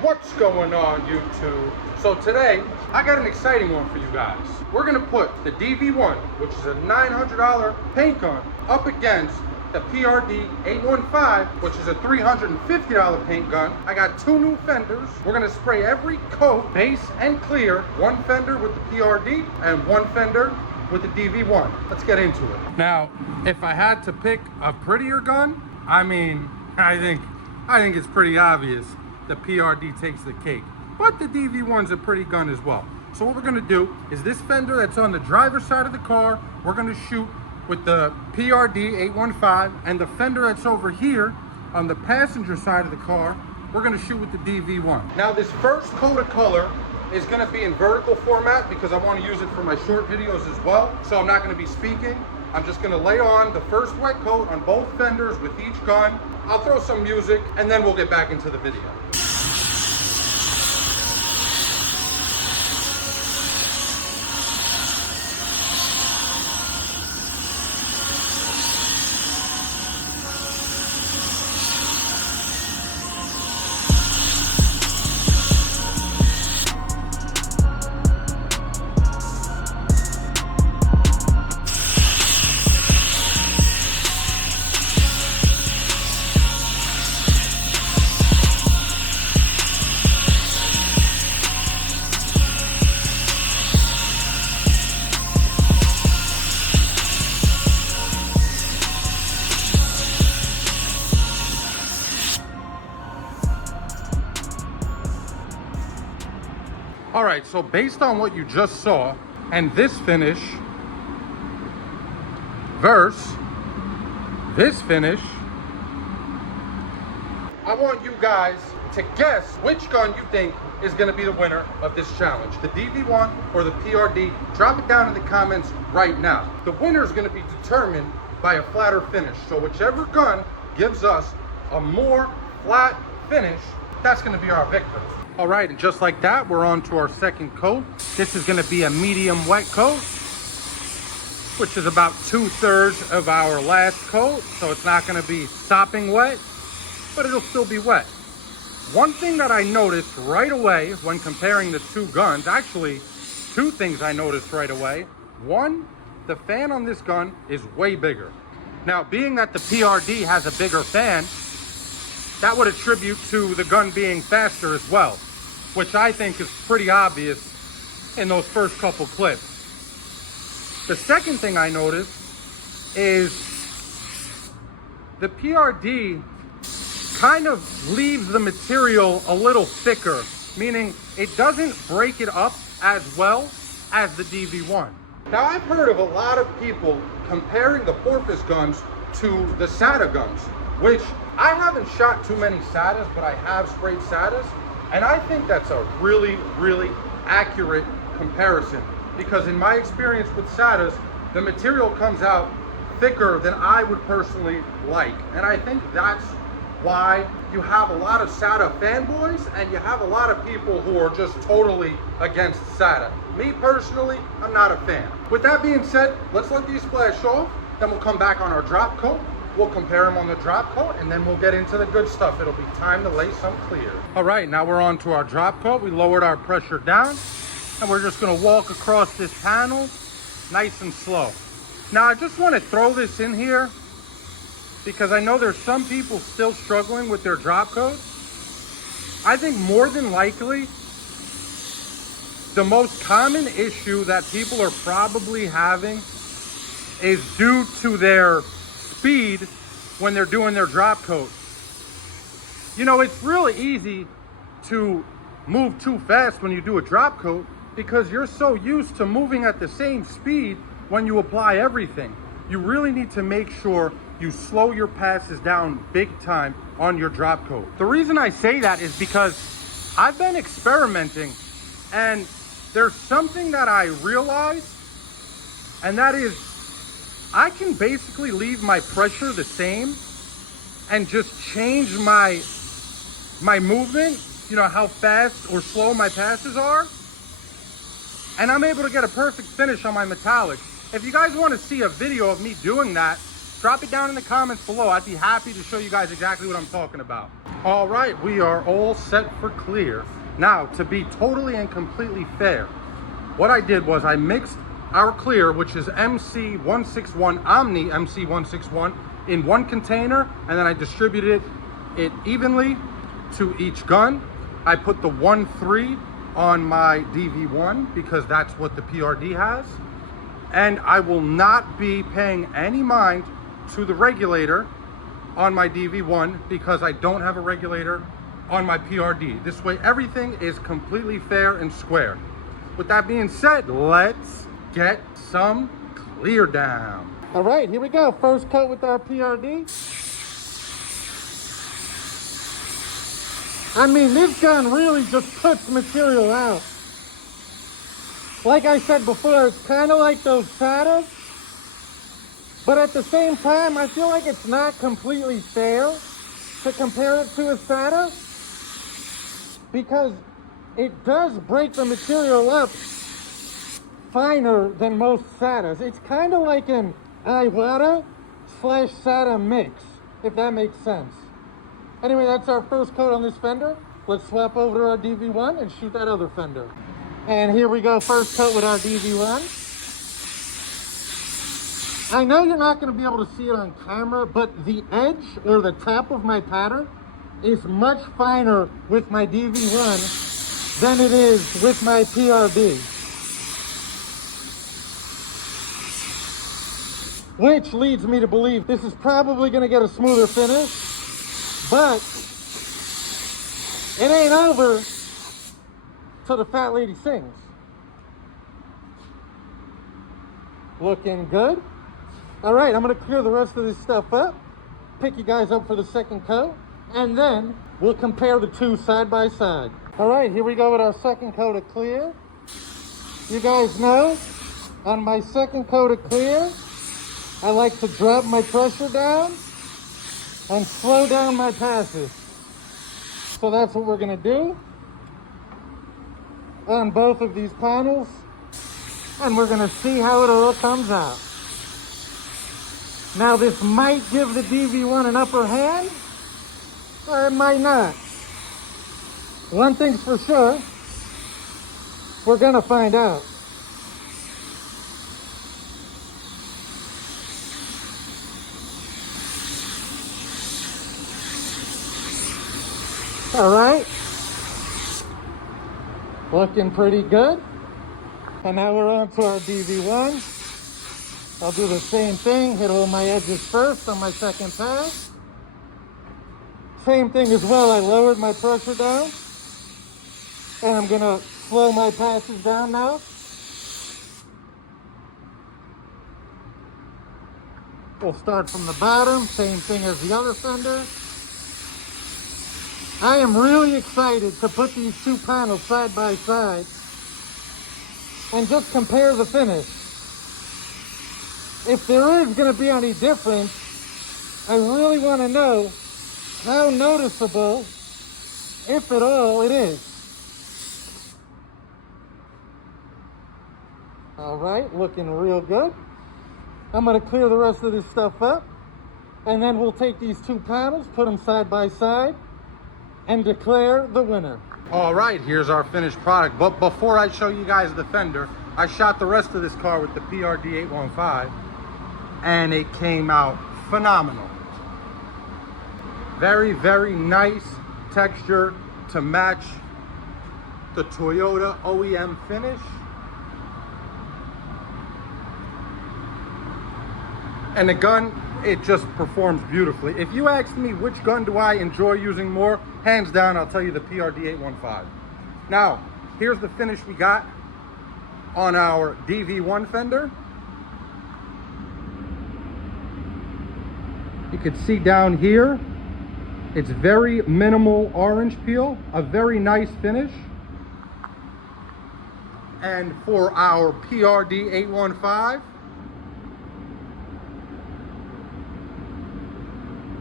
What's going on, YouTube? So today, I got an exciting one for you guys. We're gonna put the DV1, which is a $900 paint gun, up against the PRD-815, which is a $350 paint gun. I got two new fenders. We're gonna spray every coat, base and clear, one fender with the PRD and one fender with the DV1. Let's get into it. Now, if I had to pick a prettier gun, I think it's pretty obvious the PRD takes the cake, but the DV1's a pretty gun as well. So what we're gonna do is this fender that's on the driver's side of the car, we're gonna shoot with the PRD-815, and the fender that's over here on the passenger side of the car, we're gonna shoot with the DV1. Now this first coat of color is gonna be in vertical format because I wanna use it for my short videos as well. So I'm not gonna be speaking. I'm just gonna lay on the first wet coat on both fenders with each gun. I'll throw some music and then we'll get back into the video. All right, so based on what you just saw and this finish versus this finish, I want you guys to guess which gun you think is gonna be the winner of this challenge, the DV1 or the PRD. Drop it down in the comments right now. The winner is gonna be determined by a flatter finish. So whichever gun gives us a more flat finish, that's gonna be our victor. All right, and just like that, we're on to our second coat. This is gonna be a medium wet coat, which is about 2/3 of our last coat. So it's not gonna be sopping wet, but it'll still be wet. One thing that I noticed right away when comparing the two guns, actually two things I noticed right away. One, the fan on this gun is way bigger. Now, being that the PRD has a bigger fan, that would attribute to the gun being faster as well, which I think is pretty obvious in those first couple clips. The second thing I noticed is the PRD kind of leaves the material a little thicker, meaning it doesn't break it up as well as the DV1. Now, I've heard of a lot of people comparing the Porpoise guns to the SATA guns, which I haven't shot too many SATAs, but I have sprayed SATAs. And I think that's a really, really accurate comparison, because in my experience with SATAs, the material comes out thicker than I would personally like. And I think that's why you have a lot of SATA fanboys and you have a lot of people who are just totally against SATA. Me personally, I'm not a fan. With that being said, let's let these flash off, then we'll come back on our drop coat. We'll compare them on the drop coat, and then we'll get into the good stuff. It'll be time to lay some clear. All right, now we're on to our drop coat. We lowered our pressure down, and we're just gonna walk across this panel nice and slow. Now, I just wanna throw this in here because I know there's some people still struggling with their drop coats. I think more than likely, the most common issue that people are probably having is due to their speed when they're doing their drop coat. You know, it's really easy to move too fast when you do a drop coat because you're so used to moving at the same speed when you apply everything. You really need to make sure you slow your passes down big time on your drop coat. The reason I say that is because I've been experimenting, and there's something that I realized, and that is I can basically leave my pressure the same and just change my movement, you know, how fast or slow my passes are, and I'm able to get a perfect finish on my metallics. If you guys want to see a video of me doing that, Drop it down in the comments below. I'd be happy to show you guys exactly what I'm talking about. All right, we are all set for clear. Now, to be totally and completely fair, what I did was I mixed our clear, which is MC161, Omni MC161, in one container, and then I distributed it evenly to each gun. I put the 1.3 on my DV1 because that's what the PRD has. And I will not be paying any mind to the regulator on my DV1 because I don't have a regulator on my PRD. This way everything is completely fair and square. With that being said, let's get some clear down. All right, here we go. First coat with our PRD. I mean, this gun really just puts material out. Like I said before, it's kind of like those SATAs, but at the same time, I feel like it's not completely fair to compare it to a SATA because it does break the material up finer than most SATAs. It's kind of like an Iwata / SATA mix, if that makes sense. Anyway, that's our first coat on this fender. Let's swap over to our DV1 and shoot that other fender. And here we go, first coat with our DV1. I know you're not going to be able to see it on camera, but the edge or the top of my pattern is much finer with my DV1 than it is with my PRD. Which leads me to believe this is probably going to get a smoother finish, but it ain't over till the fat lady sings. Looking good. All right, I'm going to clear the rest of this stuff up, pick you guys up for the second coat, and then we'll compare the two side by side. All right, here we go with our second coat of clear. You guys know, on my second coat of clear, I like to drop my pressure down and slow down my passes. So that's what we're going to do on both of these panels, and we're going to see how it all comes out. Now, this might give the DV1 an upper hand, or it might not. One thing's for sure, we're going to find out. All right, looking pretty good. And now we're on to our DV1. I'll do the same thing, hit all my edges first on my second pass. Same thing as well, I lowered my pressure down. And I'm gonna slow my passes down now. We'll start from the bottom, same thing as the other fender. I am really excited to put these two panels side by side and just compare the finish. If there is going to be any difference, I really want to know how noticeable, if at all, it is. All right, looking real good. I'm going to clear the rest of this stuff up, and then we'll take these two panels, put them side by side, and declare the winner. All right, here's our finished product. But before I show you guys the fender, I shot the rest of this car with the PRD-815, and it came out phenomenal. Very, very nice texture to match the Toyota OEM finish. And the gun, it just performs beautifully. If you ask me which gun do I enjoy using more, hands down, I'll tell you the PRD-815. Now, here's the finish we got on our DV1 fender. You can see down here, it's very minimal orange peel, a very nice finish. And for our PRD-815,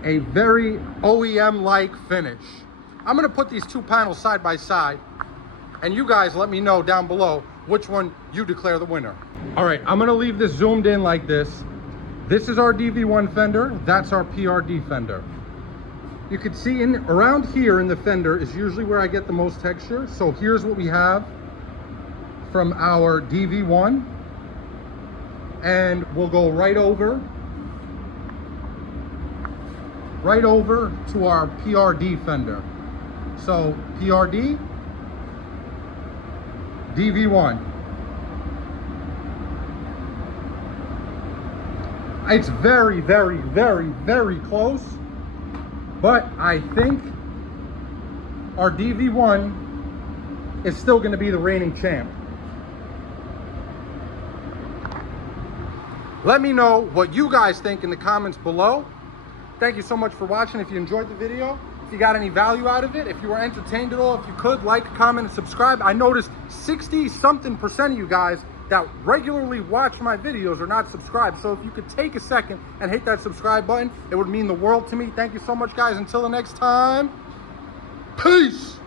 a very OEM-like finish. I'm gonna put these two panels side by side, and you guys let me know down below which one you declare the winner. All right, I'm gonna leave this zoomed in like this, This is our DV1 fender. That's our PRD fender. You can see around here in the fender is usually where I get the most texture. So here's what we have from our DV1. And we'll go right over to our PRD fender. So PRD, DV1. It's very, very, very, very close, but I think our DV1 is still going to be the reigning champ. Let me know what you guys think in the comments below. Thank you so much for watching. If you enjoyed the video, if you got any value out of it, if you were entertained at all, if you could, like, comment, and subscribe. I noticed 60-something% of you guys that regularly watch my videos are not subscribed. So if you could take a second and hit that subscribe button, it would mean the world to me. Thank you so much, guys. Until the next time, peace.